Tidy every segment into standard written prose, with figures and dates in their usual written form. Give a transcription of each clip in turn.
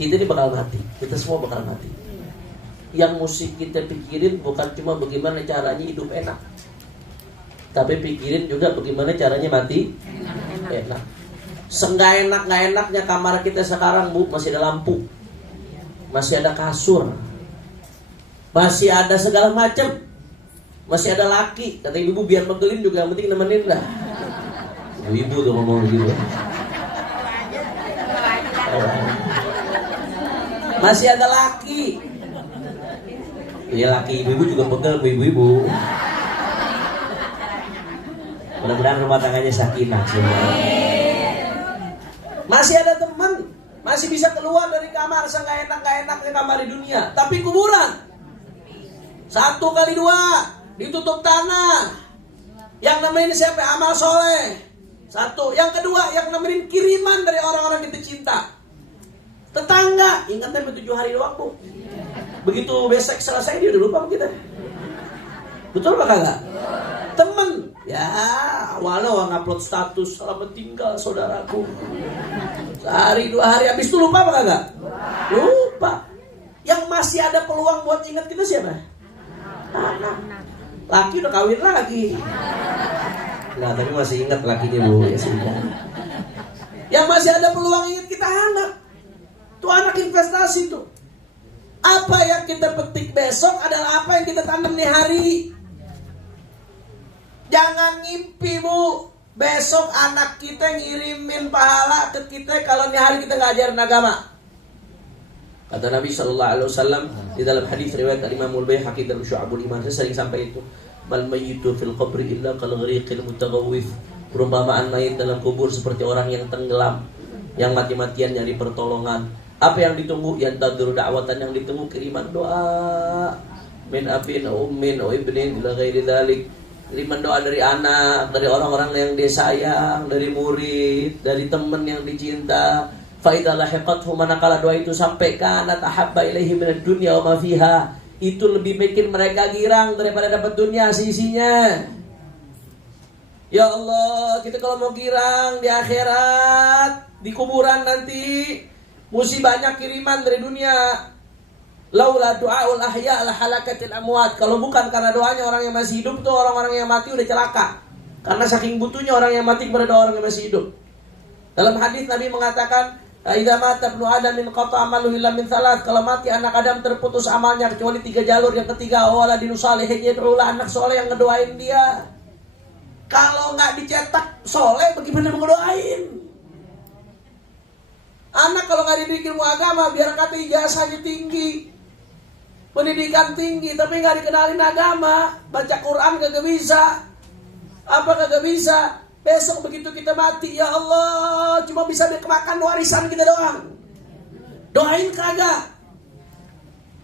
Kita ini bakal mati. Kita semua bakal mati. Yang mesti kita pikirin bukan cuma bagaimana caranya hidup enak, tapi pikirin juga bagaimana caranya mati enak. Senggak enaknya kamar kita sekarang, Bu, masih ada lampu, masih ada kasur, masih ada segala macam, masih ada laki. Kata ibu, biar megelin juga yang penting nemenin lah. Ibu tuh ngomong gitu. Masih ada laki. Iya, laki ibu-ibu juga pegel, ibu-ibu. Mudah-mudahan rumah tangganya sakinah semua. Masih ada teman, masih bisa keluar dari kamar seenggak enaknya kamar di dunia. Tapi kuburan 1 kali 2 ditutup tanah. Yang nemenin siapa? Amal soleh. 1. Yang kedua, yang nemenin kiriman dari orang-orang kita cinta. Tetangga, ingat sampai 7 hari doang, Bu. Begitu besok selesai dia udah lupa sama kita. Betul apa kagak? Temen, ya awalnya orang upload status selamat tinggal saudaraku. Sehari 2 hari habis itu lupa apa kagak? Lupa. Yang masih ada peluang buat ingat kita siapa? Anak. Laki udah kawin lagi. Nah, tapi masih ingat lakinya, Bu. Ya sudah. Yang masih ada peluang ingat kita anak. Tuh anak investasi tuh. Apa yang kita petik besok adalah apa yang kita tanam di hari. Jangan ngimpi, Bu, besok anak kita ngirimin pahala ke kita kalau di hari kita ngajarin agama. Kata Nabi SAW di dalam hadis riwayat Imam Al-Baihaqi dalam Syu'abul Iman, saya sering sampai itu. Mal mayyitu fil qabri illa kal ghariqil mutaghawwif. Perumpamaan mayit dalam kubur seperti orang yang tenggelam, yang mati-matian nyari pertolongan. Apa yang ditunggu? Yantadzuru da'watan, yang ditunggu kiriman doa. Min abin ummin o ibnin ila ghairi dzalik. Kiriman doa dari anak, dari orang-orang yang dia sayang, dari murid, dari teman yang dicinta. Fa idza lahiqathu, manakala doa itu sampai kana tahabba ilaihi minad dunya wa ma fiha. Itu lebih bikin mereka girang daripada dapat dunia sisinya. Ya Allah, kita kalau mau girang di akhirat, di kuburan nanti mesti banyak kiriman dari dunia. Laula du'aul ahya la halakatil amwat. Kalau bukan karena doanya orang yang masih hidup tuh, orang-orang yang mati udah celaka. Karena saking butuhnya orang yang mati kepada orang yang masih hidup. Dalam hadis Nabi mengatakan, idza mata ibnu adam min qata amalu illa min thalath. Kalau mati anak Adam terputus amalnya kecuali 3 jalur. Yang ketiga, waladin salihin yad'ulah, anak soleh yang ngedoain dia. Kalau nggak dicetak soleh, bagaimana mau ngedoain? Anak kalau nggak dididik ilmu agama, biar kata ijazahnya tinggi, pendidikan tinggi, tapi nggak dikenalin agama, baca Quran kagak bisa, apa kagak bisa. Besok begitu kita mati, ya Allah, cuma bisa makan warisan kita doang. Doain kagak.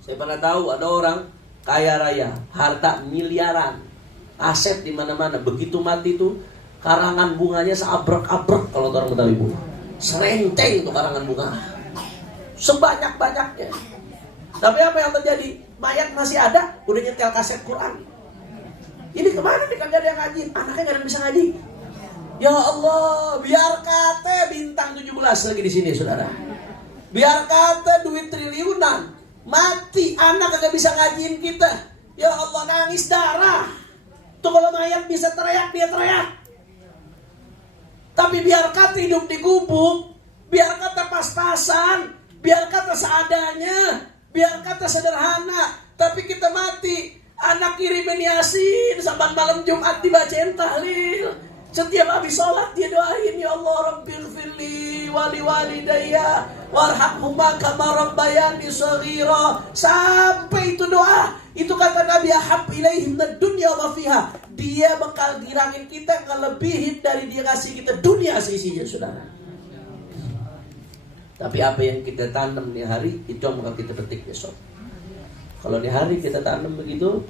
Saya pernah tahu ada orang kaya raya, harta miliaran, aset di mana-mana. Begitu mati tuh karangan bunganya seabrek-abrek kalau orang Betawi, Bu. Serenceng tuh karangan bunga, sebanyak-banyaknya. Tapi apa yang terjadi? Mayat masih ada, udah nyetel kaset Quran. Ini kemana nih, kagak ada yang ngaji? Anaknya gak ada yang bisa ngaji. Ya Allah, biar kata bintang 17 lagi di sini, saudara. Biar kata duit triliunan, mati anak kagak bisa ngajiin kita. Ya Allah, nangis darah. Tuh kalau mayat bisa teriak, dia teriak. Tapi biar kata hidup di gubuk, biar kata pas-pasan, biar kata seadanya, biar kata sederhana, tapi kita mati, anak kirimin Yasin, sampai malam Jumat dibacain tahlil. Setiap habis sholat dia doain, ya Allah Rabbil firli wali walidayya warhamhuma kama rabbayani shaghira. Sampai itu doa, itu kata Nabi, ahab ilaihim dunya wa fiha. Dia bakal girangin kita ngelebihin dari dia kasih kita dunia seisinya, saudara. Tapi apa yang kita tanam di hari, itu yang bakal kita petik besok. Kalau di hari kita tanam begitu,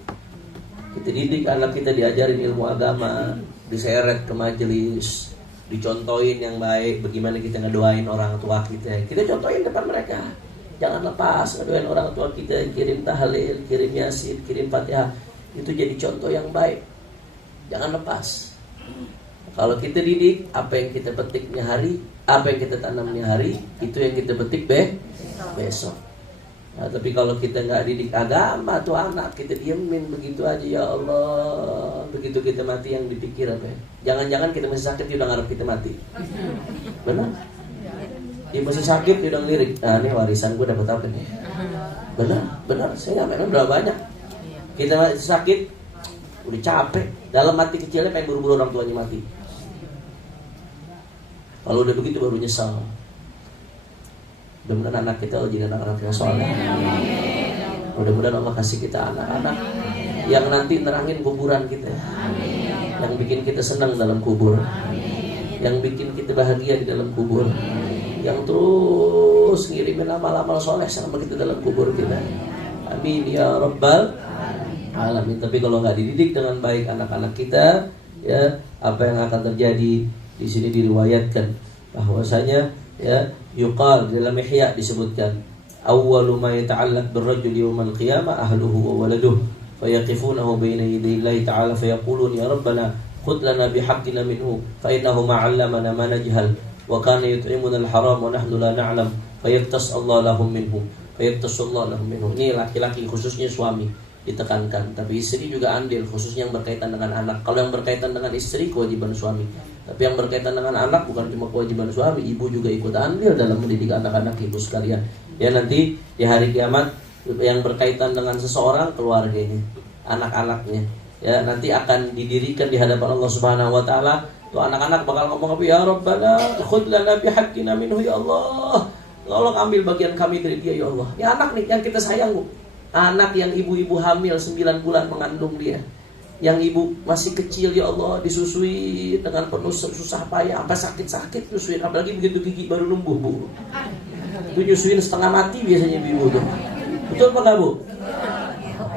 kita didik anak kita, diajarin ilmu agama, diseret ke majelis, dicontohin yang baik, bagaimana kita ngedoain orang tua kita. Kita contohin depan mereka. Jangan lepas ngedoain orang tua kita, kirim tahlil, kirim yasin, kirim fatihah. Itu jadi contoh yang baik. Jangan lepas. Kalau kita didik, apa yang kita petiknya hari, apa yang kita tanamnya hari, itu yang kita petik besok. Nah, tapi kalau kita nggak didik agama tuh anak, kita diemin begitu aja, ya Allah. Begitu kita mati yang dipikir apa ya? Jangan-jangan kita masih sakit, dia udah ngarep kita mati. Benar? Dia masih sakit, dia udah ngelirik. Nah, ini warisan gue dapat apa nih? Benar. Saya memang berapa banyak. Kita masih sakit, udah capek. Dalam mati kecilnya pengen buru-buru orang tuanya mati. Kalau udah begitu baru nyesal. Mudah-mudahan anak kita jadi anak-anak yang soleh. Mudah-mudahan Allah kasih kita anak-anak yang nanti nerangin kuburan kita, yang bikin kita senang dalam kubur, yang bikin kita bahagia di dalam kubur, yang terus ngirimin amal-amal soleh sama kita dalam kubur kita. Amin ya rabbal alamin. Tapi kalau nggak dididik dengan baik anak-anak kita, ya apa yang akan terjadi? Di sini diriwayatkan bahwasanya ya yuqal dalam Ihya disebutkan awwalu ma yata'allaq birrajuli yawmal qiyamah ahluhu wa waladuhu fayaqifunahu baina yaday Allah ta'ala fayaqulun ya rabbana khudh lana bihaqqina minhu fa innahu ma 'allamana ma najhal wa kana yut'imuna al-haram wa nahnu la na'lam fayaqtas Allah lahum minhu fayaqtasallahu lahum minhu. Ini laki-laki khususnya suami ditekankan, tapi istri juga andil, khususnya yang berkaitan dengan anak. Kalau yang berkaitan dengan istri kewajiban suami, tapi yang berkaitan dengan anak bukan cuma kewajiban suami, ibu juga ikut andil dalam mendidik anak-anak ibu sekalian. Ya nanti di hari kiamat yang berkaitan dengan seseorang, keluarganya, anak-anaknya, ya nanti akan didirikan di hadapan Allah Subhanahu wa taala. Tuh anak-anak bakal ngomong apa? Ya Rabbana khudh lana bihaqqina minhu, ya Allah. Tolong ambil bagian kami dari dia, ya Allah. Ya anak nih yang kita sayang, Bu. Anak yang ibu-ibu hamil 9 bulan mengandung dia, yang ibu masih kecil, ya Allah, disusui dengan penuh susah payah, sampai sakit-sakit nyusuin, apalagi begitu gigi baru numbuh, Bu. Itu nyusuin setengah mati biasanya ibu tuh. Betul apa enggak, Bu?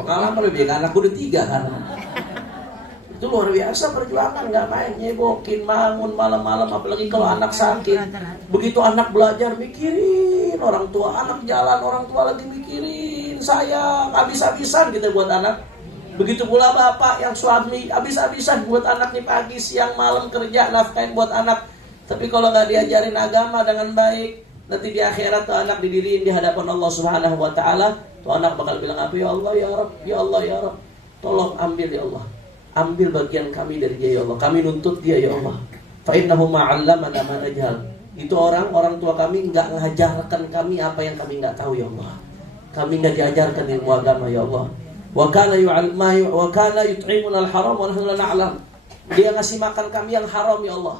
Pengalaman lebih, anakku udah 3 kan. Itu luar biasa perjuangan, nggak main, nyebokin, bangun malam-malam, apalagi kalau anak sakit. Begitu anak belajar, mikirin orang tua, anak jalan, orang tua lagi mikirin, sayang, habis-habisan gitu buat anak. Begitu pula bapak yang suami, habis-habisan buat anak nih, pagi, siang, malam kerja, nafkain buat anak. Tapi kalau nggak diajarin agama dengan baik, nanti di akhirat tuh anak didiriin di hadapan Allah Subhanahu wa taala, tuh anak bakal bilang apa? Ya Allah ya Rabb, ya Allah ya Rabb, tolong ambil ya Allah. Ambil bagian kami dari dia, ya Allah. Kami nuntut dia, ya Allah. Fa innahu ma'allamana ma najhal. Itu orang tua kami enggak ngajarkan kami apa yang kami enggak tahu, ya Allah. Kami enggak diajarkan ilmu agama, ya Allah. Wa kana yut'imuna al-haram wa nahnu la na'lam. Dia ngasih makan kami yang haram, ya Allah.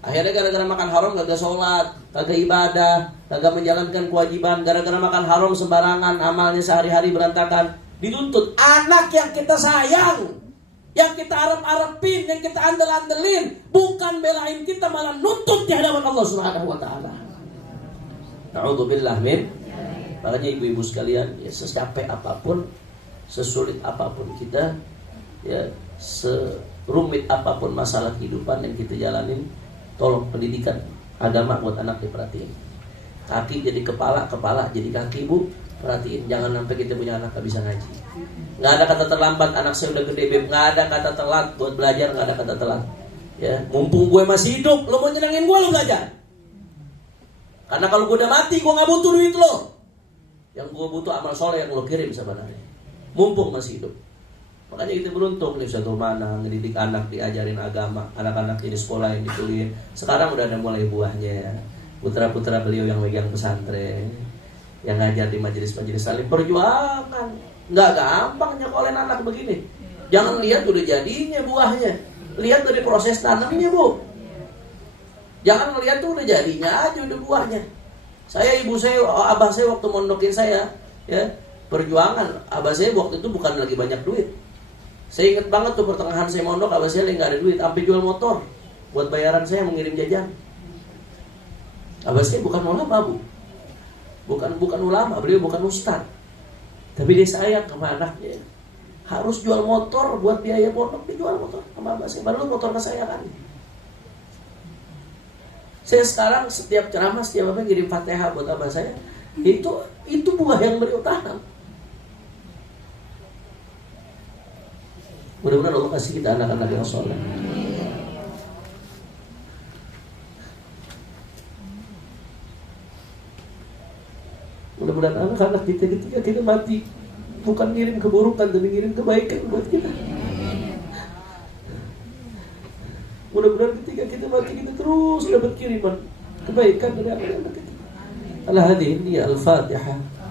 Akhirnya gara-gara makan haram kagak sholat, kagak ibadah, kagak menjalankan kewajiban, gara-gara makan haram sembarangan, amalnya sehari-hari berantakan. Dituntut anak yang kita sayang, yang kita arep-arepin, yang kita andel-andelin, bukan belain kita, malah nuntut di hadapan Allah Subhanahu wa taala. Na'udzubillah min. Makanya ibu-ibu sekalian, ya secapek apapun, sesulit apapun kita, ya serumit apapun masalah kehidupan yang kita jalanin, tolong pendidikan agama buat anak diperhatiin. Kaki jadi kepala, kepala jadi kaki, Bu. Perhatiin, jangan sampai kita punya anak gak bisa ngaji. Nggak ada kata terlambat, anak saya udah gede, Beb. Nggak ada kata telat buat belajar, nggak ada kata telat. Ya, mumpung gue masih hidup, lo mau nyenengin gue, lo belajar. Karena kalau gue udah mati, gue nggak butuh duit lo. Yang gue butuh amal soleh yang lo kirim sebenarnya. Mumpung masih hidup. Makanya kita beruntung nih satu mana ngedidik anak, diajarin agama, anak-anak ini sekolah yang dikuliahin. Sekarang udah ada mulai buahnya. Putra-putra beliau yang megang pesantren, yang ngajar di majelis-majelis saling perjuangan. Nggak gampang nyekolahin anak begini. Jangan lihat udah jadinya buahnya, lihat dari proses tanamnya, Bu. Jangan lihat tuh udah jadinya aja, udah buahnya. Saya, ibu saya, abah saya waktu mondokin saya, ya perjuangan. Abah saya waktu itu bukan lagi banyak duit. Saya ingat banget tuh pertengahan saya mondok, abah saya lagi nggak ada duit, sampai jual motor buat bayaran saya mengirim jajan. Abah saya bukan ulama, Bu. Bukan ulama, beliau bukan ustaz. Tapi dia sayang sama anaknya. Harus jual motor buat biaya pondok, dia jual motor sama abah saya. Baru motor kesayangan. Saya sekarang setiap ceramah, setiap apa ngirim Fatihah buat abah saya. Itu buah yang beliau tanam. Mudah-mudahan Allah kasih kita anak-anak yang soleh. Mudah-mudahan anak-anak kita ketika kita mati bukan ngirim keburukan, tapi ngirim kebaikan buat kita. Mudah-mudahan ketika kita mati kita terus dapat kiriman kebaikan dari anak-anak kita. Ala hadhihi al-Fatihah.